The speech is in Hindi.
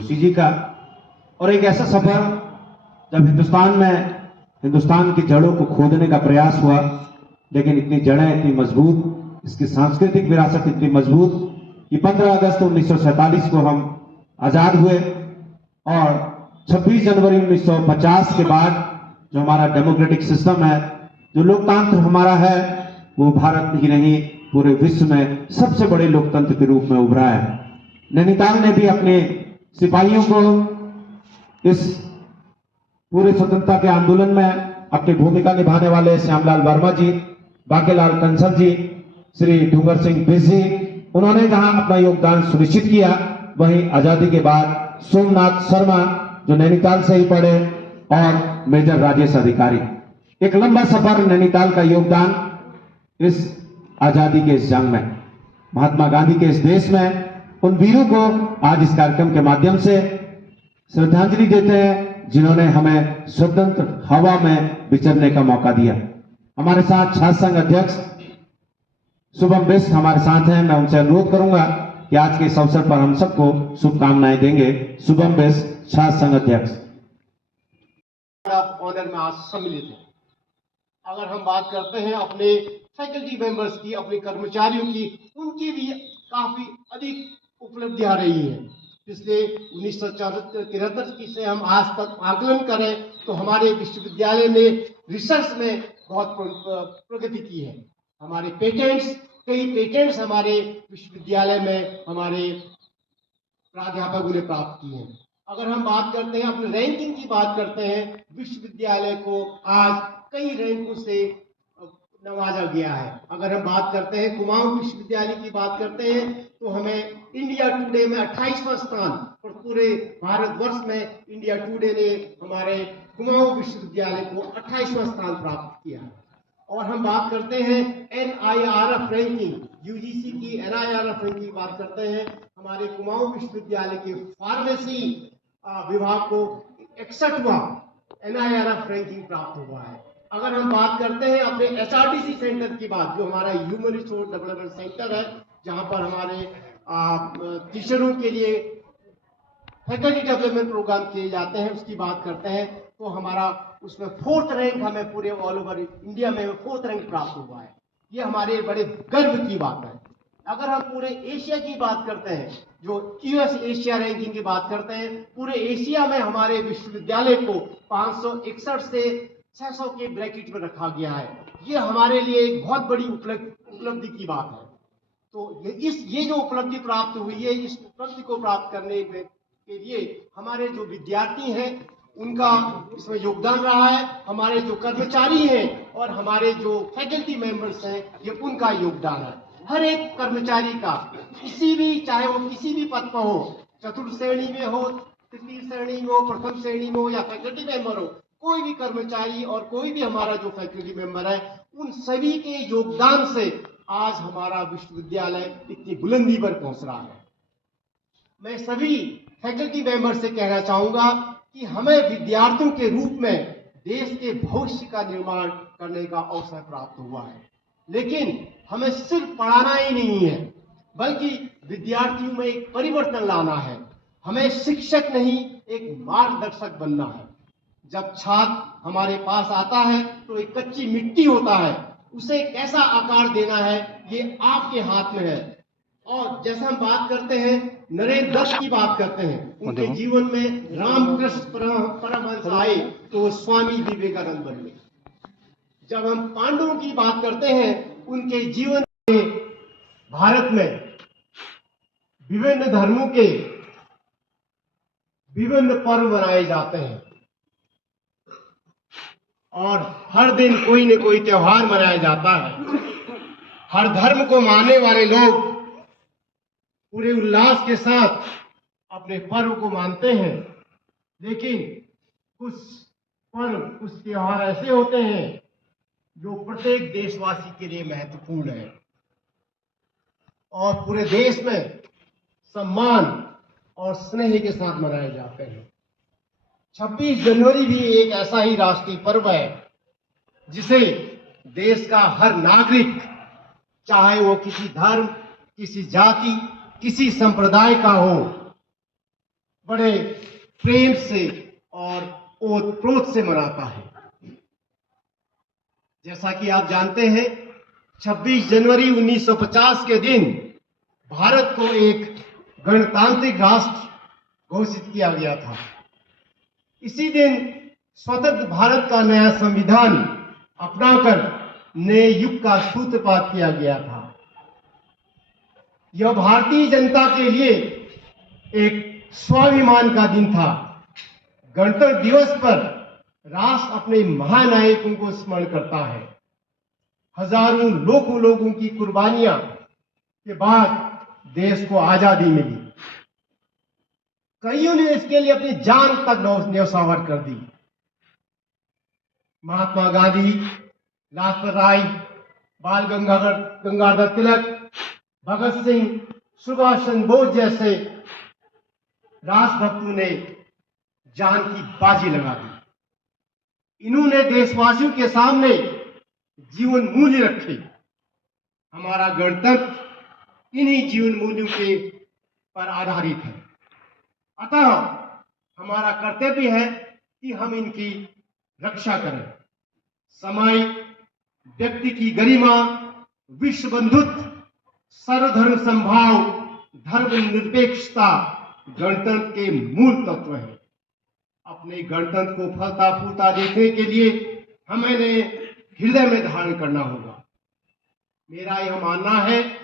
जोशी जी का, और एक ऐसा सफर जब हिंदुस्तान की जड़ों को खोदने का प्रयास हुआ, लेकिन इतनी जड़ें इतनी मजबूत, इसकी सांस्कृतिक विरासत इतनी मजबूत कि 15 अगस्त 1947 को हम आजाद हुए और 26 जनवरी 1950 के बाद जो हमारा डेमोक्रेटिक सिस्टम है, जो लोकतंत्र हमारा है, वो भारत ही नहीं पूरे विश्व में सबसे बड़े लोकतंत्र के रूप में उभरा है। नैनीताल ने भी अपने सिपाहियों को इस पूरे स्वतंत्रता के आंदोलन में अपनी भूमिका निभाने वाले श्यामलाल वर्मा जी, बांकेलाल कंसल जी, श्री डूंगर सिंह बिस जी, उन्होंने जहां अपना योगदान सुनिश्चित किया, वहीं आजादी के बाद सोमनाथ शर्मा जो नैनीताल से ही पढ़े और मेजर राजेश अधिकारी, एक लंबा सफर नैनीताल का योगदान इस आजादी के इस जंग में, महात्मा गांधी के इस देश में, उन वीरों को आज इस कार्यक्रम के माध्यम से श्रद्धांजलि देते हैं जिन्होंने हमें स्वतंत्र हवा में विचरने का मौका दिया। हमारे साथ छात्र संघ अध्यक्ष शुभम बिष्ट हमारे साथ हैं। मैं उनसे अनुरोध करूंगा कि आज के इस अवसर पर हम सबको शुभकामनाएं देंगे। शुभम बिष्ट, छात्र संघ अध्यक्ष। ऑनर में आज सम्मिलित है। अगर हम बात करते हैं अपने फैकल्टी मेंबर्स की, अपने कर्मचारियों की, उनकी भी काफी अधिक उपलब्धियां रही हैं। पिछले 1973 से हम आज तक आकलन करें तो हमारे विश्वविद्यालय ने रिसर्च में बहुत प्रगति की है। हमारे कई पेटेंट्स हमारे विश्वविद्यालय में हमारे प्राध्यापकों ने प्राप्त किए हैं। अगर हम बात करते हैं अपने रैंकिंग की बात करते हैं, विश्वविद्यालय को आज कई रैंकों से नवाजा गया है। अगर हम बात करते हैं कुमाऊं विश्वविद्यालय की बात करते हैं तो हमें इंडिया टुडे में 28वां स्थान, और पूरे भारतवर्ष में इंडिया टुडे ने हमारे कुमाऊं विश्वविद्यालय को 28वां स्थान प्राप्त किया है। और हम बात करते हैं NIRF रैंकिंग, यूजीसी की NIRF रैंकिंग की बात करते हैं, हमारे कुमाऊं विश्वविद्यालय के फार्मेसी विभाग को 61वां NIRF रैंकिंग प्राप्त हुआ है। अगर हम बात करते हैं अपने HRDC सेंटर की बात, जो हमारा ह्यूमन रिसोर्स डेवलपमेंट सेंटर है, जहां पर हमारे टीचरों के लिए फैकल्टी डेवलपमेंट प्रोग्राम किए जाते हैं, उसकी बात करते हैं तो हमारा उसमें 4th रैंक हमें पूरे ऑल ओवर इंडिया में 4th रैंक प्राप्त हुआ है। ये हमारे बड़े गर्व की बात है। अगर हम पूरे एशिया की बात करते हैं, जो यूएस एशिया रैंकिंग की बात करते हैं, पूरे एशिया में हमारे विश्वविद्यालय को 561 से 600 के ब्रैकेट में रखा गया है। ये हमारे लिए एक बहुत बड़ी उपलब्धि की बात है। तो ये जो उपलब्धि प्राप्त हुई है, इस उपलब्धि को प्राप्त करने के लिए हमारे जो विद्यार्थी हैं उनका इसमें योगदान रहा है, हमारे जो कर्मचारी हैं और हमारे जो फैकल्टी मेंबर्स हैं, ये उनका योगदान है। हर एक कर्मचारी का चाहे वो किसी भी पद पर हो, चतुर्थ श्रेणी में हो, तृतीय श्रेणी में हो, प्रथम श्रेणी में हो या फैकल्टी मेंबर हो, कोई भी कर्मचारी और कोई भी हमारा जो फैकल्टी मेंबर है, उन सभी के योगदान से आज हमारा विश्वविद्यालय इतनी बुलंदी पर पहुंच रहा है। मैं सभी फैकल्टी मेंबर से कहना चाहूंगा कि हमें विद्यार्थियों के रूप में देश के भविष्य का निर्माण करने का अवसर प्राप्त हुआ है। लेकिन हमें सिर्फ पढ़ाना ही नहीं है, बल्कि विद्यार्थियों में एक परिवर्तन लाना है। हमें शिक्षक नहीं, एक मार्गदर्शक बनना है। जब छात्र हमारे पास आता है तो एक कच्ची मिट्टी होता है, उसे कैसा आकार देना है ये आपके हाथ में है। और जैसे हम बात करते हैं नरेंद्र दत्त की बात करते हैं, उनके जीवन में रामकृष्ण परमहंस आए तो वो स्वामी विवेकानंद बन गए। जब हम पांडवों की बात करते हैं, उनके जीवन में भारत में विभिन्न धर्मों के विभिन्न पर्व मनाए जाते हैं और हर दिन कोई न कोई त्योहार मनाया जाता है। हर धर्म को मानने वाले लोग पूरे उल्लास के साथ अपने पर्व को मानते हैं, लेकिन कुछ पर्व, कुछ त्योहार ऐसे होते हैं जो प्रत्येक देशवासी के लिए महत्वपूर्ण है और पूरे देश में सम्मान और स्नेह के साथ मनाए जाते हैं। 26 जनवरी भी एक ऐसा ही राष्ट्रीय पर्व है जिसे देश का हर नागरिक, चाहे वो किसी धर्म, किसी जाति, किसी संप्रदाय का हो, बड़े प्रेम से और ओत प्रोत से मनाता है। जैसा कि आप जानते हैं, 26 जनवरी 1950 के दिन भारत को एक गणतांत्रिक राष्ट्र घोषित किया गया था। इसी दिन स्वतंत्र भारत का नया संविधान अपनाकर नए युग का सूत्रपात किया गया था। यह भारतीय जनता के लिए एक स्वाभिमान का दिन था। गणतंत्र दिवस पर राष्ट्र अपने महानायकों को स्मरण करता है। हजारों लोगों की कुर्बानियां के बाद देश को आजादी मिली। कईयों ने इसके लिए अपनी जान तक न्यौछावर कर दी। महात्मा गांधी, लाजपत राय, बाल गंगाधर तिलक, भगत सिंह, सुभाष चंद्र बोस जैसे राष्ट्रभक्तों ने जान की बाजी लगा दी। इन्होंने देशवासियों के सामने जीवन मूल्य रखे। हमारा गणतंत्र इन्हीं जीवन मूल्यों के पर आधारित है। अतः हमारा कर्तव्य है कि हम इनकी रक्षा करें। समय, व्यक्ति की गरिमा, विश्व बंधुत्व, सर्वधर्म समभाव, धर्मनिरपेक्षता गणतंत्र के मूल तत्व हैं। अपने गणतंत्र को फलता फूलता देखने के लिए हमें हृदय में धारण करना होगा। मेरा यह मानना है